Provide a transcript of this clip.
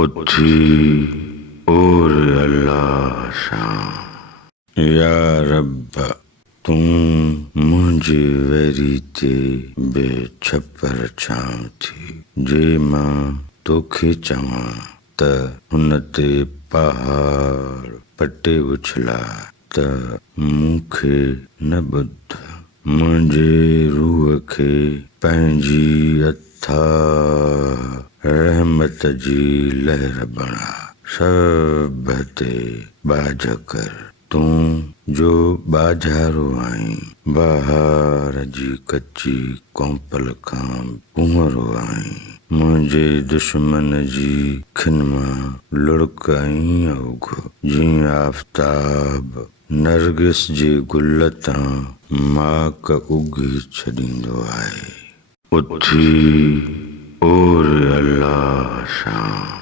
उथी और अल्लाह सां, या रब तूं मुंहिंजे वैरी ते बेछपर छां थी। जे मां तोखे चवां त हुन ते पहाड़ पटे उछला त मूंखे न ॿुध। मुंहिंजे रूह खे पंहिंजी अथाह रहमत जी लहर बणा। सभ ते ॿाजह कर। तूं जो ॿाजहारो आहीं, बहार जी कची क़ौंपल खां कुंवरो आहीं। मुंहिंजे दुश्मन जी खिन मां लुड़क ऐं औघ, जीअं आफ़्ताब नरगिस जे गुल तां माक उगी छॾींदो आहे। उथी और अल्लाह सां।